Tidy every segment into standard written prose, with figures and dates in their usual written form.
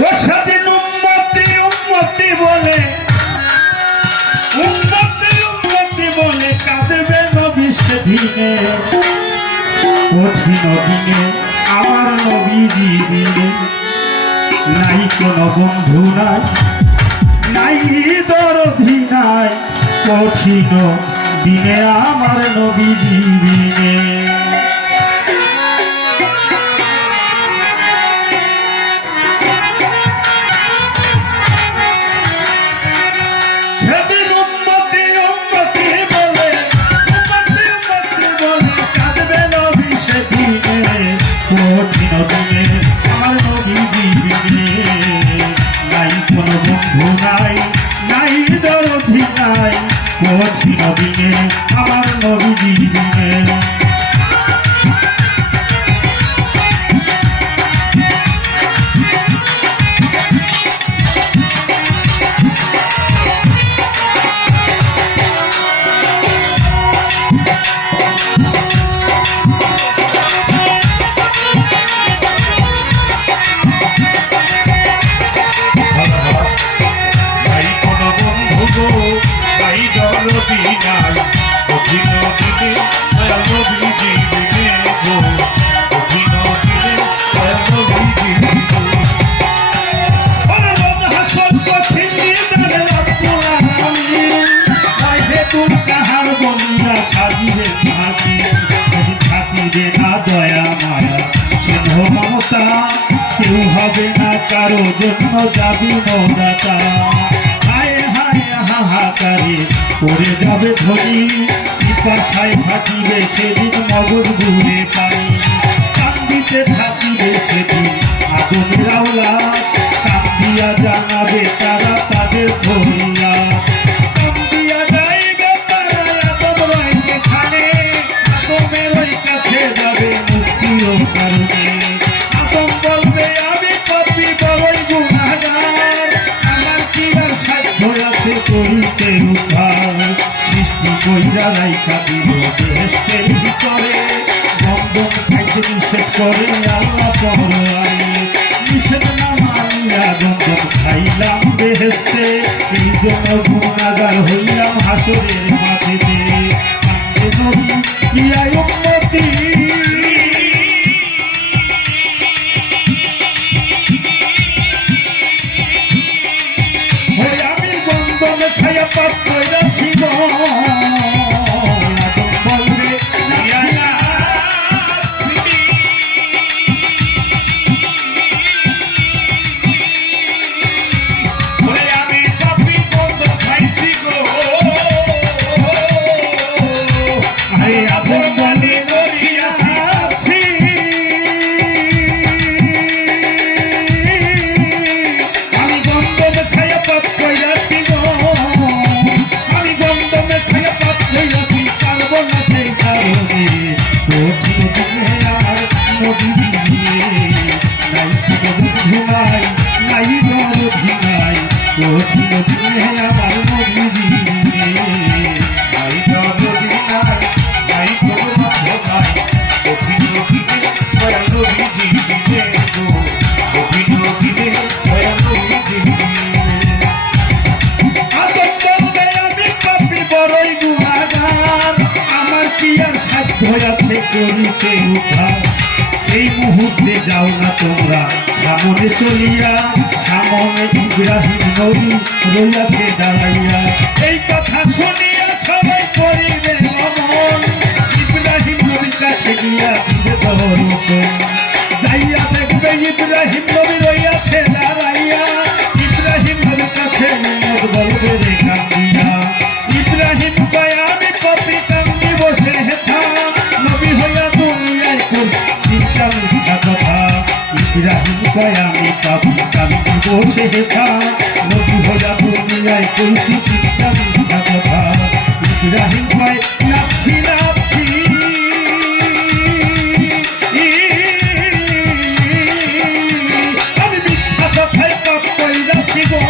ও সেদিন উম্মতি উম্মতি বলে উম্মতি উম্মতি বলে কাঁদবে নবী সেদিনে কঠিন দিনে আমার নবীজি দিনে নাই কোনো বন্ধু নাই নাই দরদি নাই কঠিন দিনে আমার নবীজি দিনে কঠিন দিনে আমার নবীজি দিনে কেউ হবে না কারো জন্য যাবি মৌদাতা হায় হায় হাহাকারে পড়ে যাবে ধনী পিপাসায় থাকিবে সেদিন মগজ ঘুরে পাই কান্দিতে থাকিবে সেদিন আগুনের আওলা কান্দিয়া জানাবে তারা তাদের ধরিয়া কান্দিয়া যাইবে তারা আদম রয়েছে খানে আদমের ওই কাছে যাবে মুক্তির কারণে আদম বলবে আমি পাপী বড়ই গুনাহগার আমার কি আর সাধ্য আছে করিতে উদ্ধার সৃষ্টি কইরা রাইখা দিব বেহেশতের ভিতরে বন্ধন খাইতে নিষেধ করে আল্লাহ পরোয়ারে নিষেধ না মানিয়া বন্ধন খাইলাম বেহেশতে এই জন্য গুনাহগার হইলাম হাসরের মাঠেতে কান্দে নবী ইয়া উম্মতি পাপ কইরাছি গো আদম বলবে আমি পাপী বন্ধ খাইছি গো আরে আদম বলে নড়িয়াছি আমি গন্ধম খাইয়া পাপ কইরাছি গো করিতে উদ্ধার এই মুহূর্তে যাও না তোমরা সামনে চলিয়া সামনে ইব্রাহিম নবী রইয়াছে দাঁড়াইয়া এই কথা শুনিয়া সবাই করিবে অমন ইব্রাহিম নবীর কাছে গিয়া দিবে দর্শন যাইয়া দেখবে ইব্রাহিম নবী রইয়াছে দাঁড়াইয়া ইব্রাহিম নবীর কাছে বলবে রে কান্দিয়া ইব্রাহিম কয় আমি পাপী কান্দি বসে হেথা ইব্রাহিম কয় আমি পাপী কান্দি বসে হেথা নবী হইয়া দুনিয়ায় কইছি মিথ্যা মিথ্যা কথা ইব্রাহিম কয় নাচছি নাচছি আমি মিথ্যা কথায় পাপ কইরাছি গো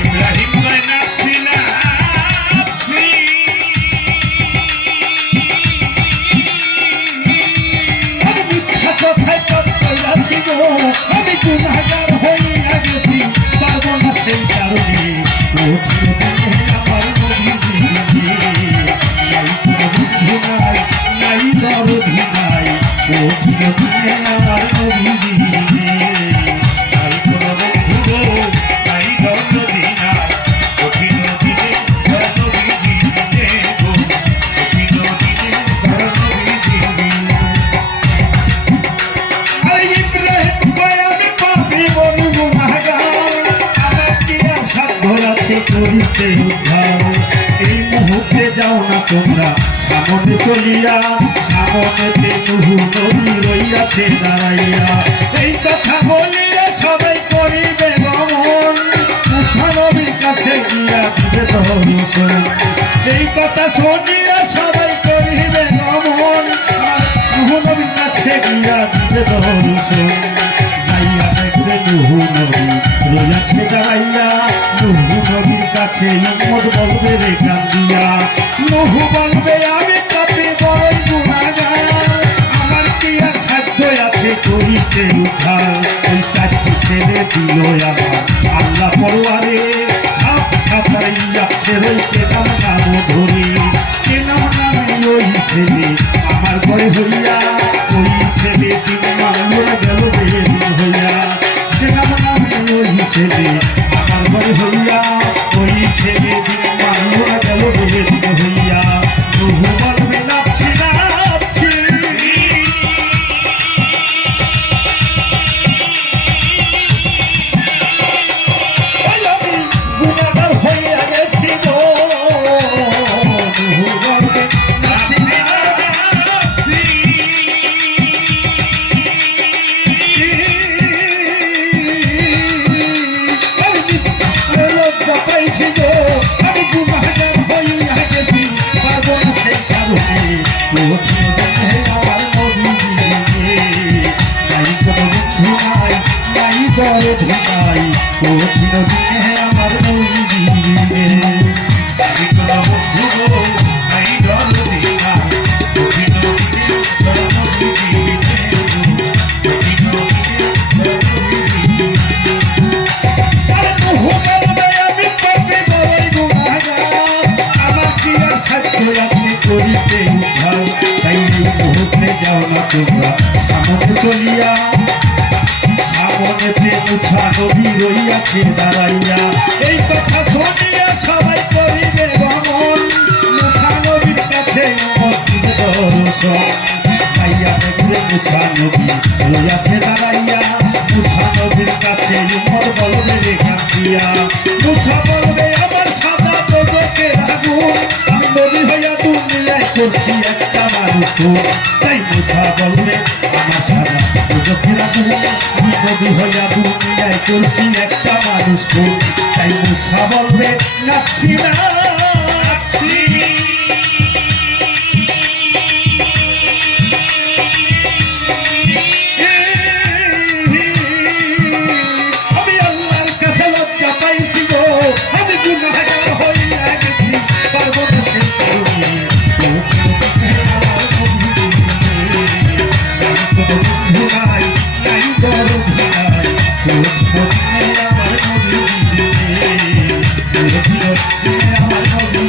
ইব্রাহিম কয় নাচছি নাচছি আমি মিথ্যা কথায় পাপ কইরাছি গো আমি গুনাহ করিতে উদ্ধার। এই মুহূর্তে যাও না তোমরা সামনে চলিয়া, সামনেতে নুহু নদী রইয়াছে দাঁড়াইয়া। এই কথা বলিয়া সবাই করিবে গমন, মুসা নবীর কাছে গিয়া দিবে দর্শন। এই কথা শুনিয়া সবাই করিবে গমন, নুহু নবীর কাছে গিয়া দিবে দর্শন। যাইয়া দেখবে নুহু নদী রইয়াছে দাঁড়াইয়া, নুহু নদীর কাছে উম্মত বলবে রে কান্দিয়া। নুহু বলবে আমি পাপী বড়ই গুনাহগার, আমার কি আর সাধ্য আছে করিতে উদ্ধার। ওই চারটি ছেলে দিল আমার আল্লাহ পরওয়ারে, হাত সাফাইয়া ছেড়ে কেনাম নাম ধরে। কেনাম নামে ওই ছেলে আমার ঘরে হইয়া, ওই ছেলে দিন মামলা গেল বেদিন হইয়া। কেনাম নামে ওই ছেলে আমার ঘরে হইয়া, ওই ছেলে দিন মামলা গেল বেদিন হইয়া। নুহু বলবে নাচছি নাচছি, আমি গুনাহগার হইয়া গেছি গো। নুহু বলবে নাচছি নাচছি, আমি লজ্জা পাইছি গো, আমি গুনাহগার হইয়া গেছি, পারবো না সেই কারণে আমার নবী। নাই কোনো বন্ধু নাই, নাই দরদ নাই, কঠিন দিনে আমার নবী। নাই কোনো বন্ধু নাই দরদ নাই, কঠিন দিনে আমার নবী। আরে নুহু বলবে আমি পাপী বড়ই গুনাহগার, আমার কি আর সাধ্য আছে করিতে উদ্ধার। তাই এই মুহূর্তে যাও না তোমরা সামনে চলিয়া, সামনেতে মুসা নবী রইয়াছে দাঁড়াইয়া। এই কথা শুনিয়া সবাই করিবে গমন, মুসা নবীর কাছে উম্মত দিবে দর্শন। যাইয়া দেখবে মুসা নবী রইয়াছে দাঁড়াইয়া, মুসা নবীর কাছে উম্মত বলবে রে কান্দিয়া। মুসা বলবে আমার সাদা দোজখের আগুন, আমি নবী হইয়া দুনিয়ায় করছি একটা মানুষ খুন। তাই মুসা বলবে আমার সাদা দোজখের আগুন, আমি নবী হইয়া দুনিয়ায় করছি একটা মানুষ খুন। তাই মুসা বলবে নাচছি নাচছি, আমি আল্লাহর কাছে লজ্জা পাইছি গো, আমি গুনাহগার হইয়া গেছি, পারবো না সেই কারণে আমার নবী। নাই কোনো বন্ধু নাই, নাই দরদ নাই, কঠিন দিনে আমার নবী। কঠিন দিনে আমার নবী।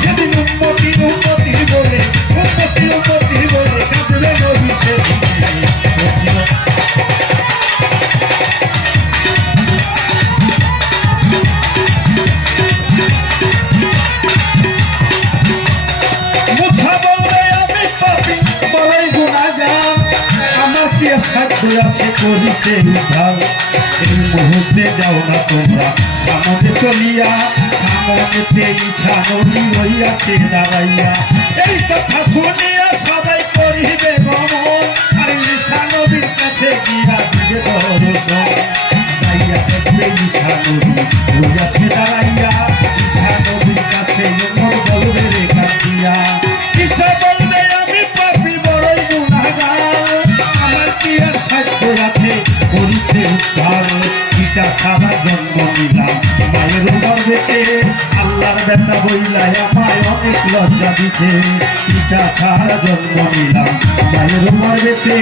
সেদিন উম্মতি উম্মতি বলে, উম্মতি উম্মতি বলে কাঁদলে নবী সেদিনে। মুসা বলবে আমি পাপী বড়ই গুনাহগার, আমার কি আর সাধ্য আছে করিতে উদ্ধার। এই মুহূর্তে যাও না তোমরা সামনে চলিয়া, সামনেতে ইচ্ছা নদী রইয়াছে দাঁড়াইয়া। এই কথা শুনিয়া সবাই করিবে গমন, আর ঈশা নবীর কাছে গিয়া দিবে দর্শন। যাইয়া দেখবে ঈশা নদী রইয়াছে দাঁড়াইয়া, ঈশা নবীর কাছে উম্মত বলবে রে কান্দিয়া। ঈশা বলবে আমি পাপী বড়ই গুনাহগার, আমার কি আর সাধ্য আছে করিতে উদ্ধার। পিতা ছাড়া জন্ম নিলাম মায়ের গর্ভেতে, আল্লাহর বেটা বইলাই আমায় অনেক লজ্জা দিতে। পিতা ছাড়া জন্ম নিলাম মায়ের গর্ভেতে,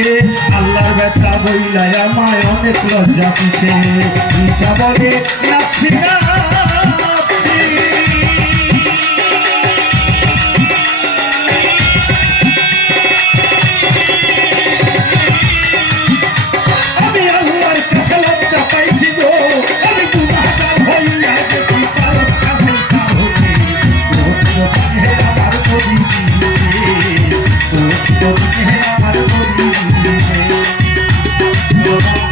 আল্লাহর বেটা বইলাই আমায় অনেক লজ্জা দিতে। ঈশা বলে নাচছি নাচছি, আমি আল্লাহর কাছে লজ্জা পাইছি গো, আমি গুনাহগার হইয়া গেছি, পারবো না সেই কারণে কঠিন দিনে আমার নবী। কঠিন দিনে আমার নবী। নাই দরদ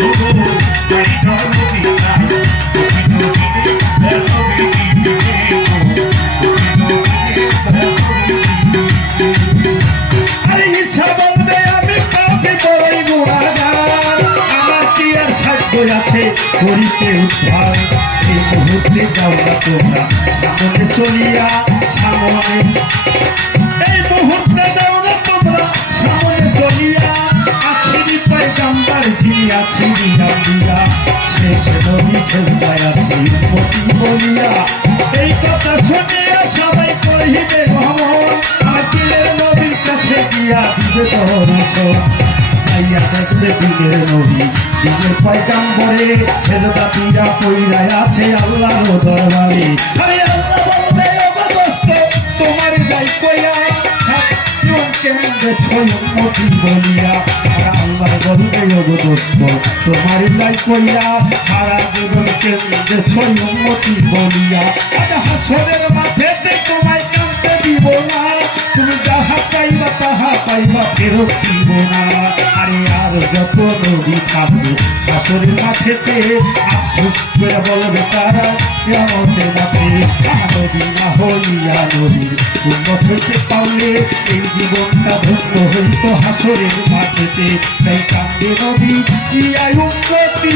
নাই, কঠিন দিনে আমার নবী। আছে করিতে উদ্ধার। এই মুহূর্তে যাও না তোমরা সামনে চলিয়া, সামনে এই মুহূর্তে যাও না তোমরা সামনে চলিয়া, আখিরি পয়গাম্বার জিয়া ফিরিয়া দিয়া, শেষ নবী সেজদায় আছে মতি বলিয়া। এই কথা শুনিয়া সবাই কহিবে ভ্রমণ, আখিরের নবীর কাছে গিয়া দিবে দর্শন। চাইয়া দেখবে দিনের নবী দিনের পয়গাম্বরে, সেজদা দিয়া পইড়ায় আছে আল্লাহর দরবারে। আরে আল্লাহ বলবে ওগো দোস্ত তোমার যাই কইয়া, মতি বলিয়া। আর আল্লাহ বলবে ওগো দোস্ত তোমার যাই কইয়া, সারা জীবন কেন্দ্রেছ মতি বলিয়া। আজ হাসরের মাঠেতে তোমায় কাঁদতে দিব না, তুমি যাহা চাইবা তাহা পাইবা ফেরত দিব না। আরে আর যত নবী থাকবে হাসরের মাঠেতে, আফসোস করে বলবে তারা কিয়ামতের মাঠে। নবী না হইয়া নবীর উম্মত হইতে পারলে এই জীবনটা ধন্য হইত হাসরের মাঠেতে। তাই কান্দে নবী ইয়া উম্মতি